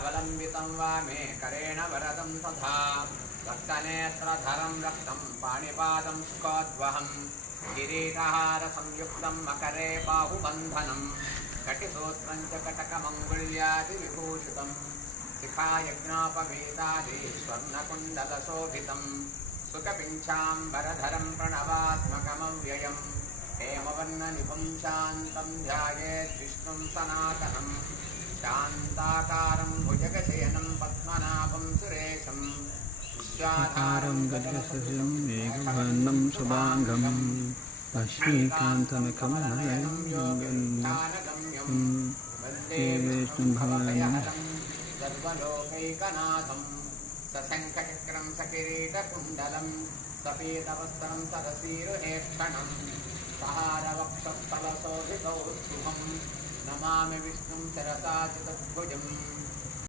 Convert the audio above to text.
अवलम्बितं वामे करेण वरदं तथा रक्तनेत्रधरं रक्तं पाणिपादं स्कोद्वहं किरीटहारसंयुक्तं मकरे बाहुबन्धनं कटिसूत्रं च कटकमङ्गुल्यादिविभूषितं शिखायज्ञोपवीतादि स्वर्णकुण्डलशोभितं सुखपिञ्छाम्बरधरं प्रणवात्मकमव्ययं हेमवर्णनिपुं शान्तं ध्यायेत् विष्णुं सनातनम् शान्ताकारं भुजगशयनं पद्मनाभं सुरेशं विश्वाधारं गजसजं मेघवर्णं शुभाङ्गं लक्ष्मीकान्तनकमलनयनं योगन्धानगम्यं वन्दे विष्णुभवनं सर्वलोकैकनाथं सशङ्खचक्रं सकिरीटकुण्डलं सपीतवस्त्रं सरसीरुहेक्षणं सहारवक्षस्थलशोभितौ शुभं नमामि विष्णुं शिरसा च तद्भुजम्